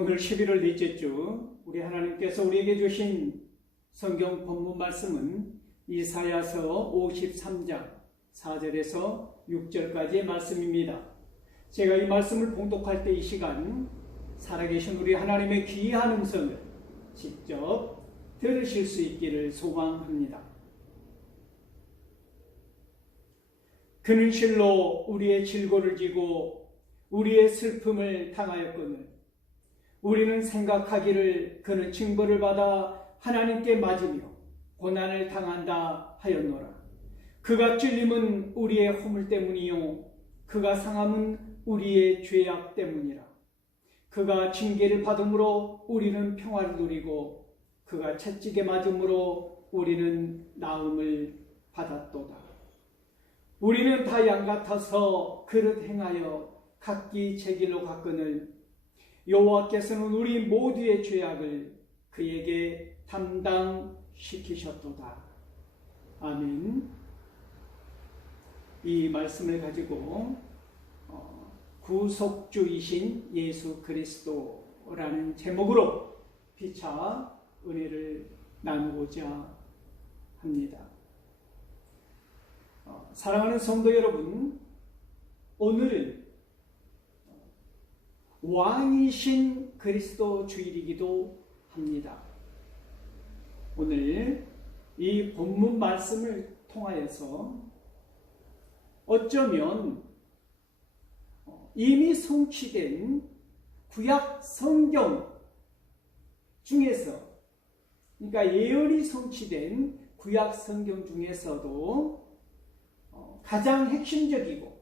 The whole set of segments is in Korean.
오늘 11월 넷째 주 우리 하나님께서 우리에게 주신 성경 본문 말씀은 이사야서 53장 4절에서 6절까지의 말씀입니다. 제가 이 말씀을 봉독할 때 이 시간 살아계신 우리 하나님의 귀한 음성을 직접 들으실 수 있기를 소망합니다. 그는 실로 우리의 질고를 지고 우리의 슬픔을 당하였거늘 우리는 생각하기를 그는 징벌을 받아 하나님께 맞으며 고난을 당한다 하였노라. 그가 찔림은 우리의 허물 때문이요 그가 상함은 우리의 죄악 때문이라. 그가 징계를 받음으로 우리는 평화를 누리고 그가 채찍에 맞음으로 우리는 나음을 받았도다. 우리는 다 양 같아서 그릇 행하여 각기 제 길로 갔거늘 여호와께서는 우리 모두의 죄악을 그에게 담당시키셨도다. 아멘. 이 말씀을 가지고 구속주이신 예수 그리스도라는 제목으로 피차 은혜를 나누고자 합니다. 사랑하는 성도 여러분, 오늘은 왕이신 그리스도 주일이기도 합니다. 오늘 이 본문 말씀을 통하여서 어쩌면 이미 성취된 구약 성경 중에서, 그러니까 예언이 성취된 구약 성경 중에서도 가장 핵심적이고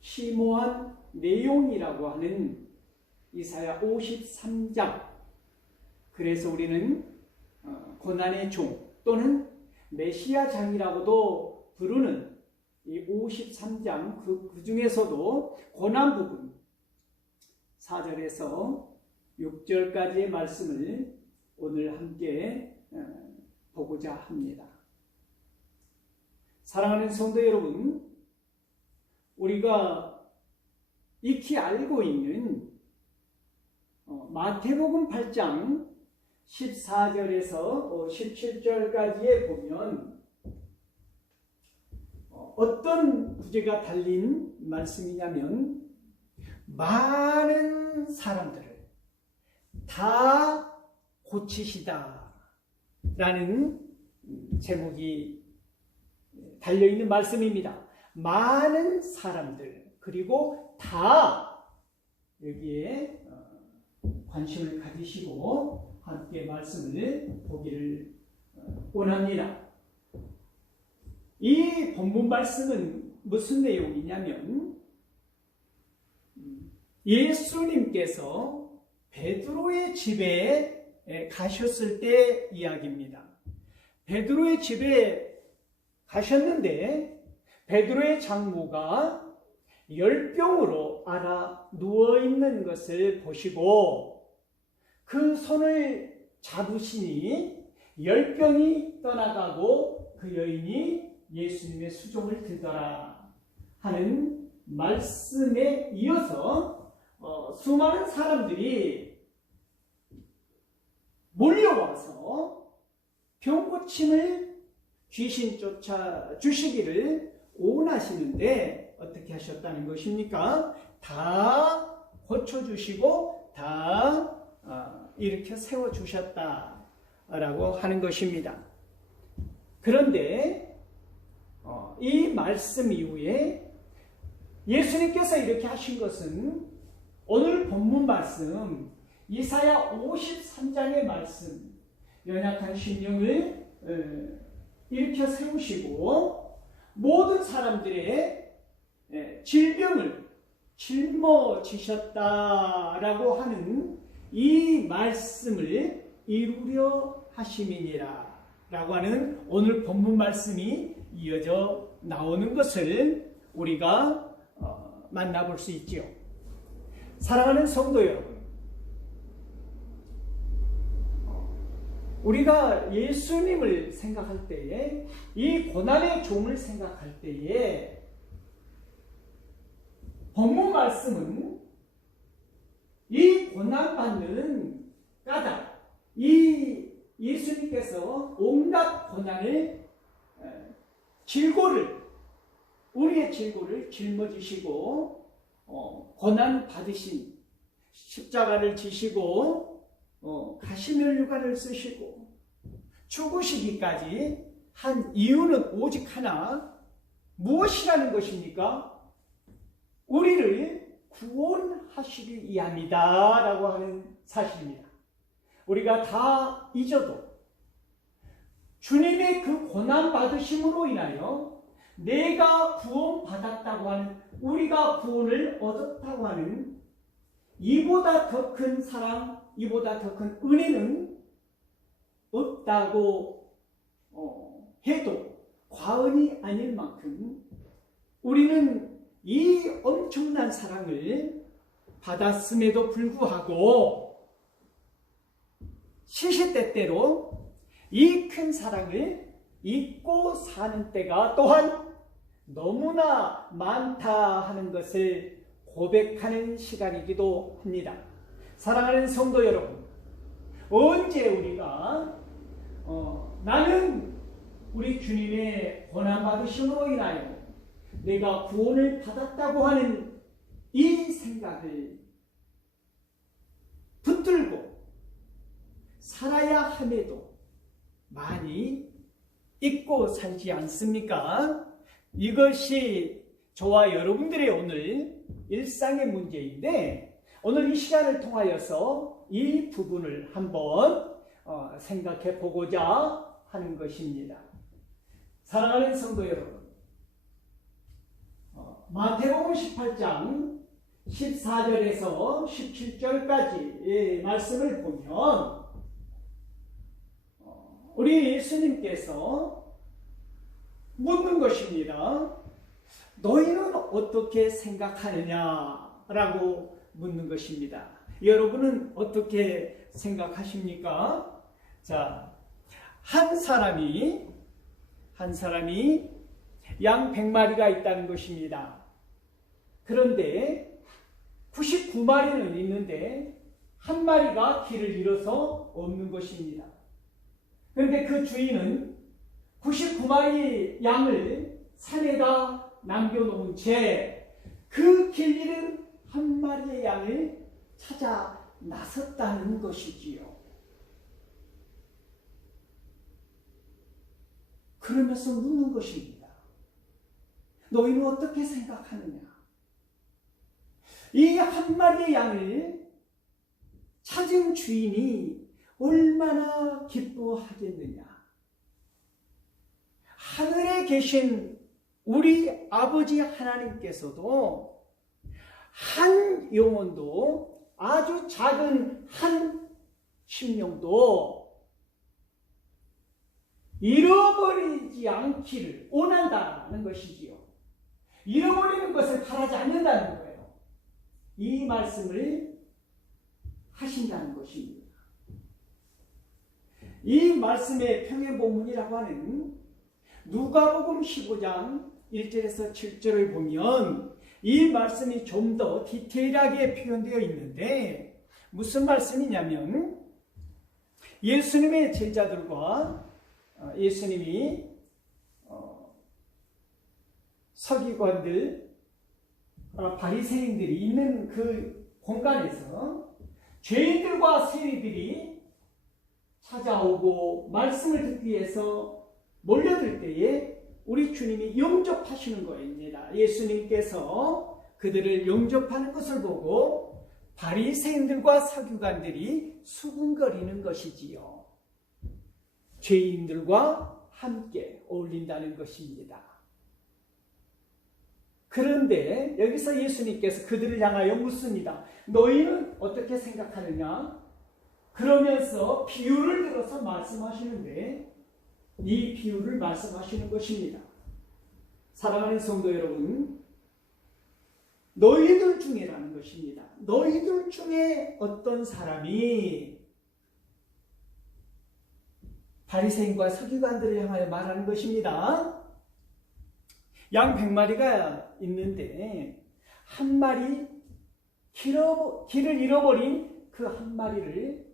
심오한 내용이라고 하는 이사야 53장. 그래서 우리는 고난의 종 또는 메시아장이라고도 부르는 이 53장 그 중에서도 고난 부분 4절에서 6절까지의 말씀을 오늘 함께 보고자 합니다. 사랑하는 성도 여러분, 우리가 익히 알고 있는 마태복음 8장 14절에서 17절까지에 보면 어떤 구제가 달린 말씀이냐면 많은 사람들을 다 고치시다 라는 제목이 달려있는 말씀입니다. 많은 사람들, 그리고 다 여기에 관심을 가지시고 함께 말씀을 보기를 원합니다. 이 본문 말씀은 무슨 내용이냐면 예수님께서 베드로의 집에 가셨을 때 이야기입니다. 베드로의 집에 가셨는데 베드로의 장모가 열병으로 앓아 누워있는 것을 보시고 그 손을 잡으시니 열병이 떠나가고 그 여인이 예수님의 수종을 들더라 하는 말씀에 이어서 수많은 사람들이 몰려와서 병고침을 귀신 쫓아 주시기를 원하시는데 어떻게 하셨다는 것입니까? 다 고쳐주시고 다 일으켜 세워주셨다라고 하는 것입니다. 그런데 이 말씀 이후에 예수님께서 이렇게 하신 것은 오늘 본문 말씀 이사야 53장의 말씀, 연약한 심령을 일으켜 세우시고 모든 사람들의 질병을 짊어지셨다라고 하는 이 말씀을 이루려 하심이니라 라고 하는 오늘 본문 말씀이 이어져 나오는 것을 우리가 만나볼 수 있지요. 사랑하는 성도 여러분, 우리가 예수님을 생각할 때에, 이 고난의 종을 생각할 때에 본문 말씀은 이 고난받는 까닭, 이 예수님께서 온갖 고난을 우리의 질고를 짊어지시고 고난 받으신 십자가를 지시고 가시면류관을 쓰시고 죽으시기까지 한 이유는 오직 하나, 무엇이라는 것입니까? 우리를 구원하시기 위함이다 라고 하는 사실입니다. 우리가 다 잊어도 주님의 그 고난받으심으로 인하여 내가 구원받았다고 하는, 우리가 구원을 얻었다고 하는 이보다 더 큰 사랑, 이보다 더 큰 은혜는 없다고 해도 과언이 아닐 만큼 우리는 이 엄청난 사랑을 받았음에도 불구하고 시시때때로 이 큰 사랑을 잊고 사는 때가 또한 너무나 많다 하는 것을 고백하는 시간이기도 합니다. 사랑하는 성도 여러분, 언제 우리가 나는 우리 주님의 고난받으심으로 인하여 내가 구원을 받았다고 하는 이 생각을 붙들고 살아야 함에도 많이 잊고 살지 않습니까? 이것이 저와 여러분들의 오늘 일상의 문제인데, 오늘 이 시간을 통하여서 이 부분을 한번 생각해 보고자 하는 것입니다. 사랑하는 성도 여러분, 마태복음 18장 14절에서 17절까지 말씀을 보면 우리 예수님께서 묻는 것입니다. 너희는 어떻게 생각하느냐라고 묻는 것입니다. 여러분은 어떻게 생각하십니까? 자, 한 사람이 양 100마리가 있다는 것입니다. 그런데 99마리는 있는데 한 마리가 길을 잃어서 없는 것입니다. 그런데 그 주인은 99마리 양을 산에다 남겨놓은 채 그 길 잃은 한 마리의 양을 찾아 나섰다는 것이지요. 그러면서 묻는 것입니다. 너희는 어떻게 생각하느냐? 이 한 마리의 양을 찾은 주인이 얼마나 기뻐하겠느냐? 하늘에 계신 우리 아버지 하나님께서도 한 영혼도, 아주 작은 한 심령도 잃어버리지 않기를 원한다는 것이지요. 잃어버리는 것을 바라지 않는다는 거예요. 이 말씀을 하신다는 것입니다. 이 말씀의 평행본문이라고 하는 누가복음 15장 1절에서 7절을 보면 이 말씀이 좀 더 디테일하게 표현되어 있는데, 무슨 말씀이냐면 예수님의 제자들과 예수님이 서기관들, 바리새인들이 있는 그 공간에서 죄인들과 세리들이 찾아오고 말씀을 듣기 위해서 몰려들 때에 우리 주님이 영접하시는 것입니다. 예수님께서 그들을 영접하는 것을 보고 바리새인들과 서기관들이 수군거리는 것이지요. 죄인들과 함께 어울린다는 것입니다. 그런데 여기서 예수님께서 그들을 향하여 묻습니다. 너희는 어떻게 생각하느냐? 그러면서 비유를 들어서 말씀하시는데, 이 비유를 말씀하시는 것입니다. 사랑하는 성도 여러분, 너희들 중에라는 것입니다. 너희들 중에 어떤 사람이 바리새인과 서기관들을 향하여 말하는 것입니다. 양 100마리가 있는데 한 마리 길을 잃어버린 그 한 마리를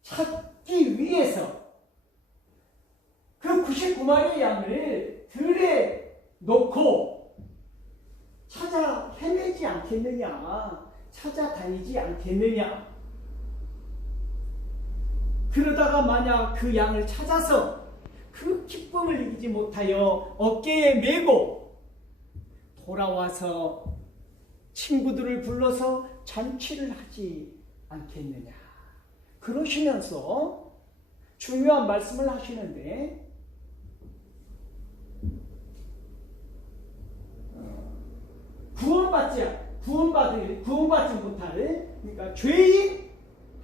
찾기 위해서 그 99마리의 양을 들에 놓고 찾아 헤매지 않겠느냐, 찾아다니지 않겠느냐. 그러다가 만약 그 양을 찾아서 그 기쁨을 이기지 못하여 어깨에 메고 돌아와서 친구들을 불러서 잔치를 하지 않겠느냐. 그러시면서 중요한 말씀을 하시는데, 구원받지 못할, 그러니까 죄인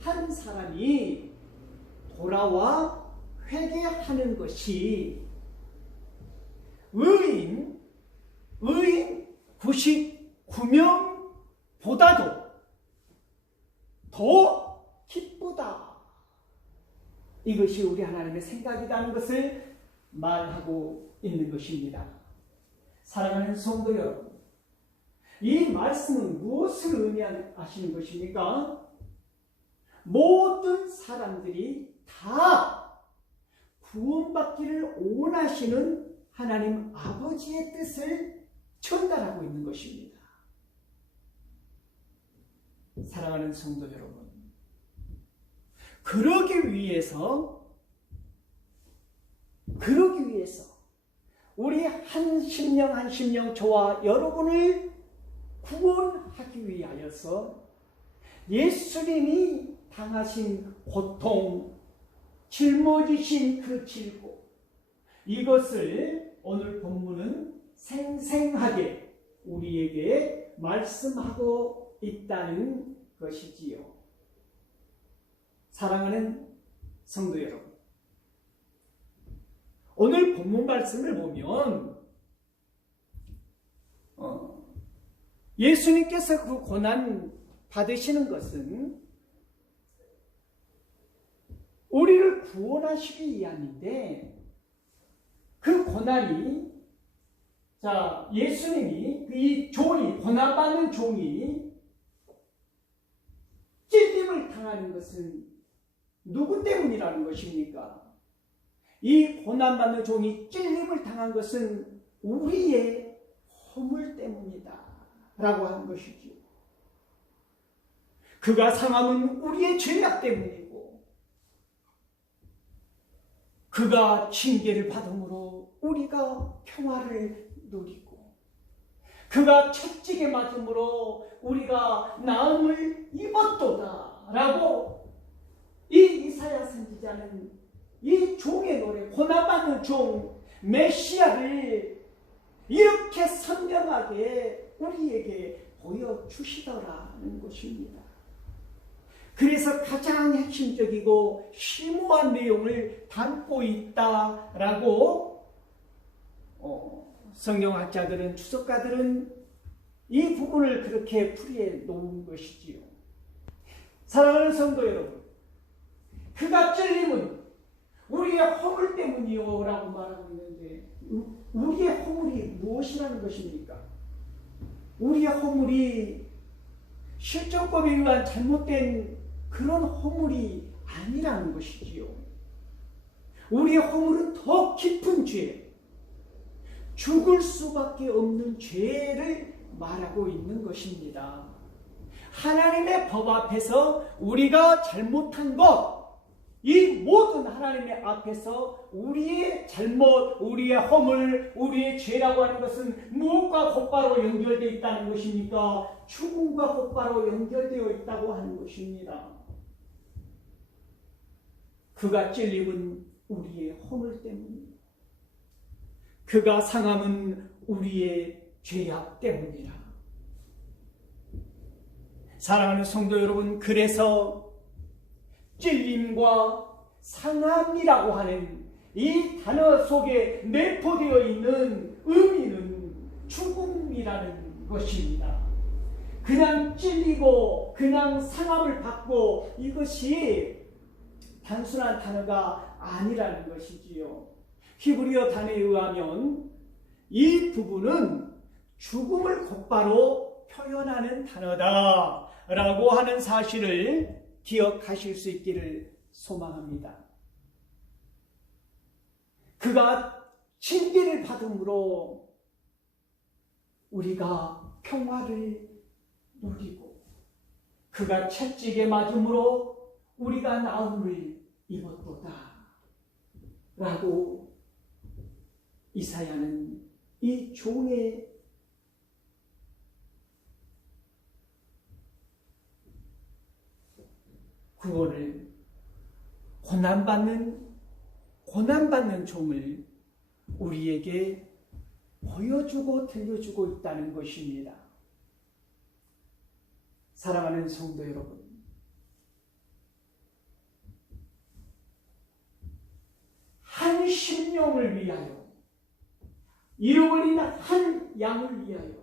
한 사람이 돌아와 회개하는 것이 의인 99명보다도 더 기쁘다. 이것이 우리 하나님의 생각이라는 것을 말하고 있는 것입니다. 사랑하는 성도 여러분, 이 말씀은 무엇을 의미하시는 것입니까? 모든 사람들이 다 구원받기를 원하시는 하나님 아버지의 뜻을 전달하고 있는 것입니다. 사랑하는 성도 여러분, 그러기 위해서 우리 한 심령 저와 여러분을 구원하기 위하여서 예수님이 당하신 고통, 짊어지신 그 질고, 이것을 오늘 본문은 생생하게 우리에게 말씀하고 있다는 것이지요. 사랑하는 성도 여러분, 오늘 본문 말씀을 보면 예수님께서 그 고난 받으시는 것은 우리를 구원하시기 위함인데, 그 고난이, 예수님이, 이 종이, 고난받는 종이 찔림을 당하는 것은 누구 때문이라는 것입니까? 이 고난받는 종이 찔림을 당한 것은 우리의 허물 때문이다 라고 하는 것이죠. 그가 상함은 우리의 죄악 때문이고, 그가 징계를 받음으로 우리가 평화를 누리고, 그가 채찍에 맞음으로 우리가 나음을 입었도다 라고 이 이사야 선지자는 이 종의 노래, 고난받는 종 메시아를 이렇게 선명하게 우리에게 보여주시더라는 것입니다. 그래서 가장 핵심적이고 심오한 내용을 담고 있다라고 성경학자들은, 주석가들은 이 부분을 그렇게 풀이해 놓은 것이지요. 사랑하는 성도 여러분, 그가 찔림은 우리의 허물 때문이요 라고 말하고 있는데, 우리의 허물이 무엇이라는 것입니까? 우리의 허물이 실정법에 의한 잘못된 그런 허물이 아니라는 것이지요. 우리의 허물은 더 깊은 죄, 죽을 수밖에 없는 죄를 말하고 있는 것입니다. 하나님의 법 앞에서 우리가 잘못한 것, 이 모든 하나님의 앞에서 우리의 잘못, 우리의 허물, 우리의 죄라고 하는 것은 무엇과 곧바로 연결되어 있다는 것입니까? 죽음과 곧바로 연결되어 있다고 하는 것입니다. 그가 찔림은 우리의 허물 때문이다. 그가 상함은 우리의 죄악 때문이라. 사랑하는 성도 여러분, 그래서 찔림과 상함이라고 하는 이 단어 속에 내포되어 있는 의미는 죽음이라는 것입니다. 그냥 찔리고 그냥 상함을 받고, 이것이 단순한 단어가 아니라는 것이지요. 히브리어 단어에 의하면 이 부분은 죽음을 곧바로 표현하는 단어다라고 하는 사실을 기억하실 수 있기를 소망합니다. 그가 징계를 받음으로 우리가 평화를 누리고, 그가 채찍에 맞음으로 우리가 나음을 입었도다 라고 이사야는 이 종의 구원을, 고난받는 종을 우리에게 보여주고 들려주고 있다는 것입니다. 사랑하는 성도 여러분, 한 심령을 위하여, 잃어버린 한 양을 위하여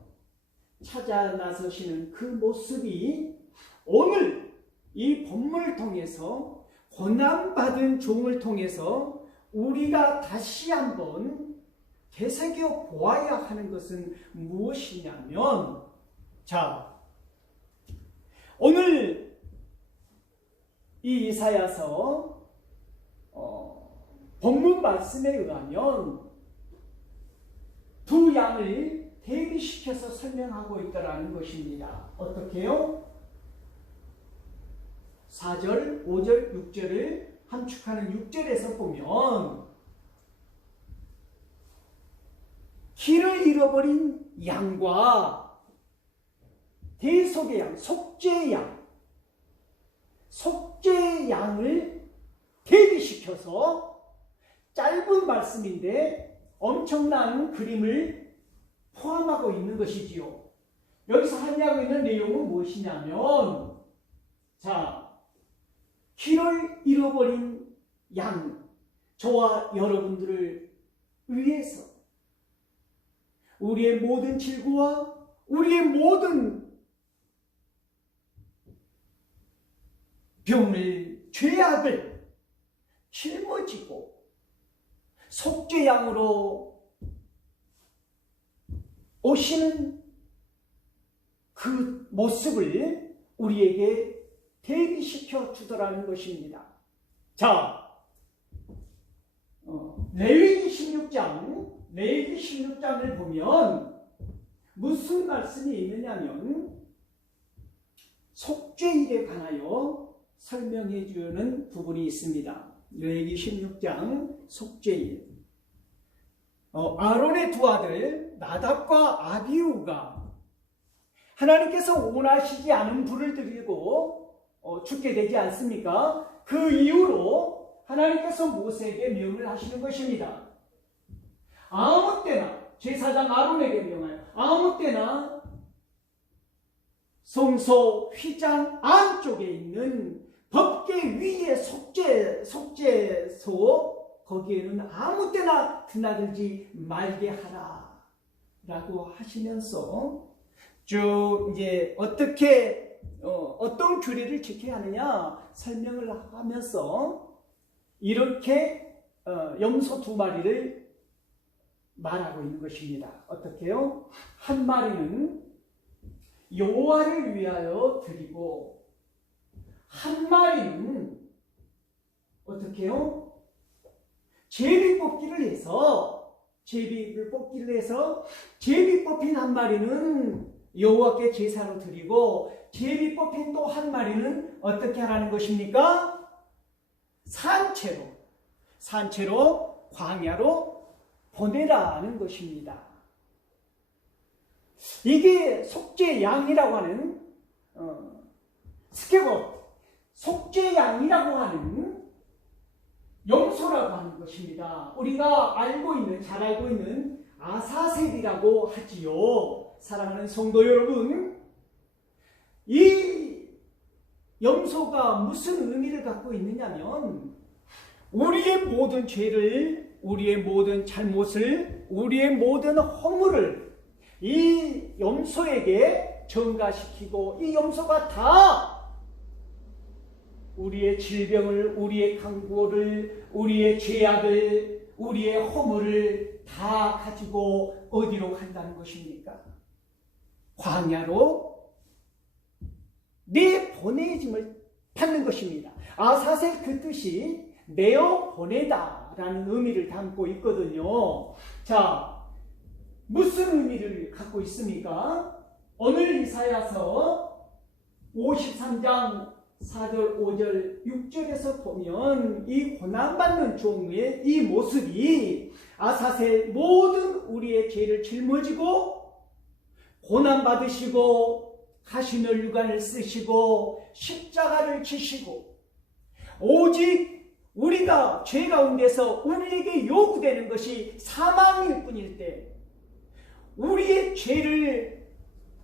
찾아 나서시는 그 모습이 오늘 이 본문을 통해서, 고난받은 종을 통해서 우리가 다시 한번 되새겨 보아야 하는 것은 무엇이냐면, 자, 오늘 이 이사야서 본문 말씀에 의하면 두 양을 대비시켜서 설명하고 있다는 것입니다. 어떻게요? 4절, 5절, 6절을 함축하는 6절에서 보면 길을 잃어버린 양과 대속의 양, 속죄의 양을 대비시켜서 짧은 말씀인데 엄청난 그림을 포함하고 있는 것이지요. 여기서 하려고 있는 내용은 무엇이냐면, 자, 길을 잃어버린 양, 저와 여러분들을 위해서 우리의 모든 질고와 우리의 모든 병을, 죄악을 짊어지고 속죄양으로 오시는 그 모습을 우리에게 대비시켜 주더라는 것입니다. 자, 레위기 16장을 보면 무슨 말씀이 있느냐면 속죄일에 관하여 설명해 주는 부분이 있습니다. 레위기 16장 속죄일. 아론의 두 아들 나답과 아비후가 하나님께서 원하시지 않은 불을 들이고 죽게 되지 않습니까? 그 이후로 하나님께서 모세에게 명을 하시는 것입니다. 아무 때나, 제사장 아론에게 명하여 아무 때나 성소 휘장 안쪽에 있는 법궤 위에 속죄소, 거기에는 아무 때나 드나들지 말게 하라 라고 하시면서 쭉 이제 어떤 규례를 지켜야 하느냐 설명을 하면서 이렇게 염소 두 마리를 말하고 있는 것입니다. 어떻게요? 한 마리는 여호와를 위하여 드리고, 한 마리는 어떻게요? 제비 뽑기를 해서 제비 뽑힌 한 마리는 여호와께 제사로 드리고, 제비 뽑힌 또 한 마리는 어떻게 하라는 것입니까? 산채로 광야로 보내라는 것입니다. 이게 속죄양이라고 하는 속죄양이라고 하는 염소라고 하는 것입니다. 우리가 잘 알고 있는 아사셀이라고 하지요. 사랑하는 성도 여러분, 이 염소가 무슨 의미를 갖고 있느냐면 우리의 모든 죄를, 우리의 모든 잘못을, 우리의 모든 허물을 이 염소에게 전가시키고, 이 염소가 다 우리의 질병을, 우리의 강구를, 우리의 죄악을, 우리의 허물을 다 가지고 어디로 간다는 것입니까? 광야로 내보내짐을 받는 것입니다. 사실 그 뜻이 내어 보내다라는 의미를 담고 있거든요. 자, 무슨 의미를 갖고 있습니까? 오늘 이사야서 53장 4절, 5절, 6절에서 보면 이 고난받는 종의 이 모습이 사실 모든 우리의 죄를 짊어지고 고난받으시고 가시늘 유관을 쓰시고 십자가를 지시고 오직 우리가 죄 가운데서 우리에게 요구되는 것이 사망일 뿐일 때 우리의 죄를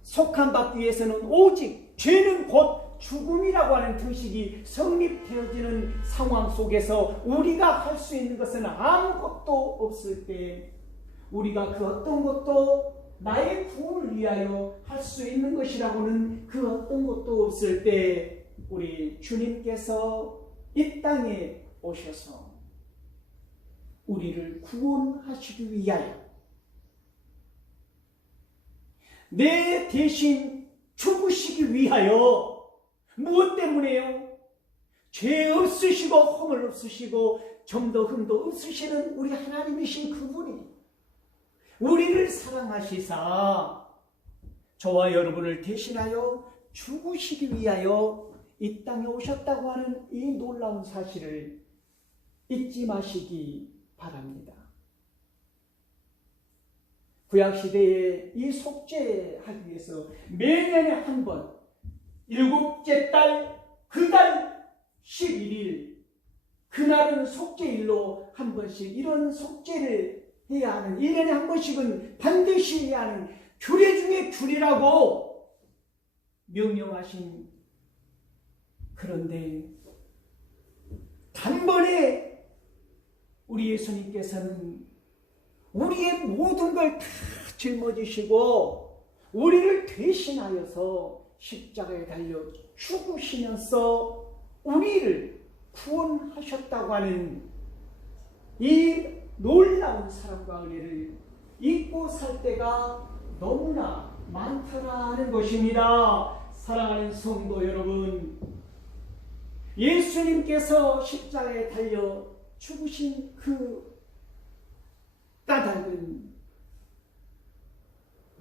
속함받기 위해서는 오직 죄는 곧 죽음이라고 하는 등식이 성립되어지는 상황 속에서 우리가 할 수 있는 것은 아무것도 없을 때 우리가 그 어떤 것도 나의 구원을 위하여 할 수 있는 것이라고는 그 어떤 것도 없을 때 우리 주님께서 이 땅에 오셔서 우리를 구원하시기 위하여 내 대신 죽으시기 위하여 무엇 때문에요? 죄 없으시고 허물 없으시고 점도 흠도 없으시는 우리 하나님이신 그분이 우리를 사랑하시사 저와 여러분을 대신하여 죽으시기 위하여 이 땅에 오셨다고 하는 이 놀라운 사실을 잊지 마시기 바랍니다. 구약시대에 이 속죄하기 위해서 매년에 한 번, 7째 달, 그 달 11일, 그날은 속죄일로 한 번씩 이런 속죄를 해야 하는, 1년에 한 번씩은 반드시 해야 하는 규례 중에 규례라고 명령하신. 그런데 단번에 우리 예수님께서는 우리의 모든 걸 다 짊어지시고 우리를 대신하여서 십자가에 달려 죽으시면서 우리를 구원하셨다고 하는 이 놀라운 사랑과 은혜를 잊고 살 때가 너무나 많다라는 것입니다. 사랑하는 성도 여러분, 예수님께서 십자가에 달려 죽으신 그 까닭은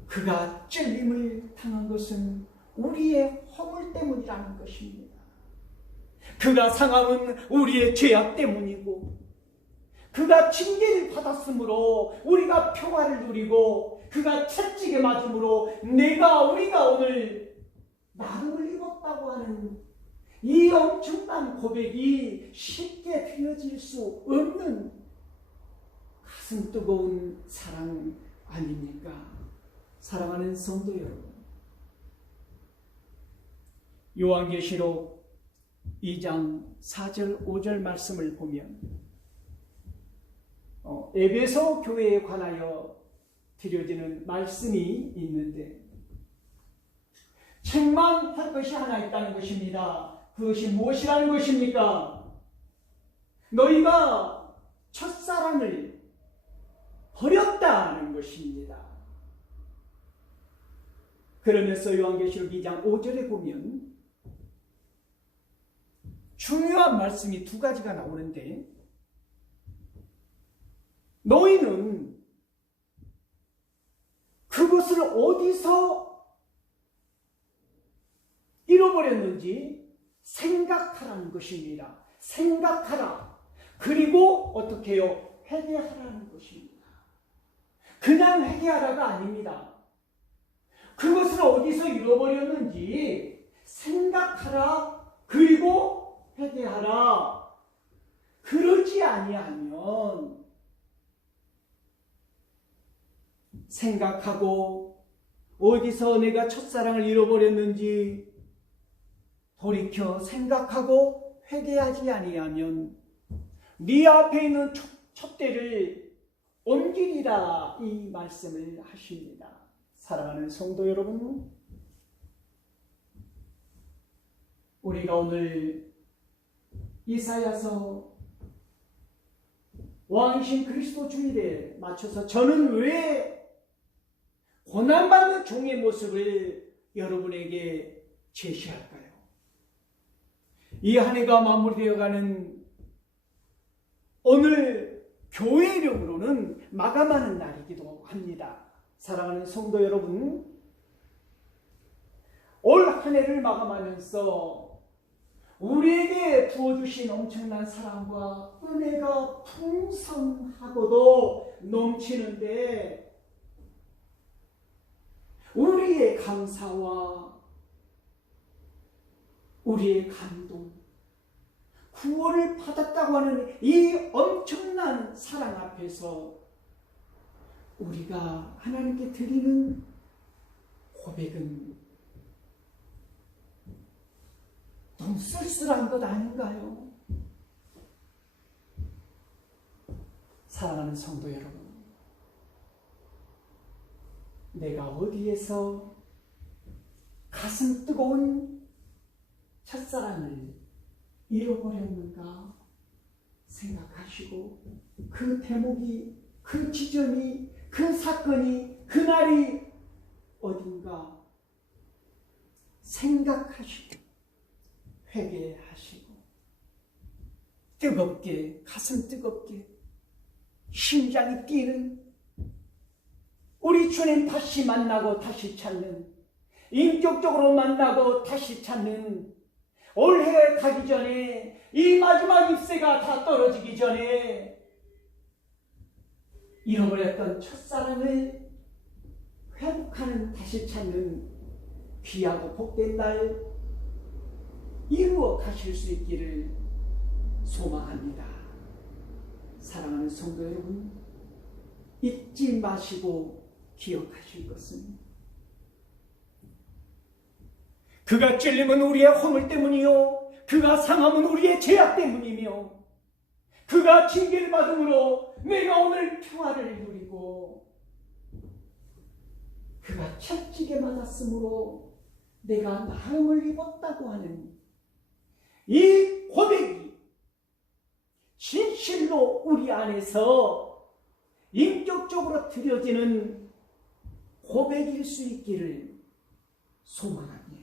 그가 찔림을 당한 것은 우리의 허물 때문이라는 것입니다. 그가 상함은 우리의 죄악 때문이고 그가 징계를 받았으므로 우리가 평화를 누리고 그가 채찍에 맞음으로 우리가 오늘 나름을 입었다고 하는 이 엄청난 고백이 쉽게 되어질 수 없는 가슴 뜨거운 사랑 아닙니까? 사랑하는 성도 여러분, 요한계시록 2장 4절 5절 말씀을 보면 에베소 교회에 관하여 드려지는 말씀이 있는데 책망할 것이 하나 있다는 것입니다. 그것이 무엇이라는 것입니까? 너희가 첫사랑을 버렸다는 것입니다. 그러면서 요한계시록 2장 5절에 보면 중요한 말씀이 두 가지가 나오는데 너희는 그것을 어디서 잃어버렸는지 생각하라는 것입니다. 생각하라. 그리고 어떻게 해요? 회개하라는 것입니다. 그냥 회개하라가 아닙니다. 그것을 어디서 잃어버렸는지 생각하라. 그리고 회개하라. 그러지 아니하면 생각하고 어디서 내가 첫사랑을 잃어버렸는지 돌이켜 생각하고 회개하지 아니하면 네 앞에 있는 촛대를 옮기리라 이 말씀을 하십니다. 사랑하는 성도 여러분, 우리가 오늘 이사야서 왕이신 그리스도 주일에 맞춰서 저는 왜 고난받는 종의 모습을 여러분에게 제시할까요? 이 한 해가 마무리되어가는 오늘 교회 이름으로는 마감하는 날이기도 합니다. 사랑하는 성도 여러분, 올 한 해를 마감하면서 우리에게 부어주신 엄청난 사랑과 은혜가 풍성하고도 넘치는데 우리의 감사와 우리의 감동, 구원을 받았다고 하는 이 엄청난 사랑 앞에서 우리가 하나님께 드리는 고백은 너무 쓸쓸한 것 아닌가요? 사랑하는 성도 여러분, 내가 어디에서 가슴 뜨거운 첫사랑을 잃어버렸는가 생각하시고 그 대목이, 그 지점이, 그 사건이, 그 날이 어딘가 생각하시고 회개하시고 뜨겁게, 가슴 뜨겁게 심장이 뛰는 우리 주님 다시 만나고 다시 찾는, 인격적으로 만나고 다시 찾는, 올해 가기 전에 이 마지막 잎새가 다 떨어지기 전에 잃어버렸던 첫사랑을 회복하는, 다시 찾는 귀하고 복된 날 이루어 가실 수 있기를 소망합니다. 사랑하는 성도 여러분, 잊지 마시고 기억하실 것은 그가 찔림은 우리의 허물 때문이요, 그가 상함은 우리의 죄악 때문이며, 그가 징계를 받음으로 내가 오늘 평화를 누리고, 그가 채찍에 맞았으므로 내가 나음을 입었다고 하는 이 고백이 진실로 우리 안에서 인격적으로 드려지는 고백일 수 있기를 소망합니다.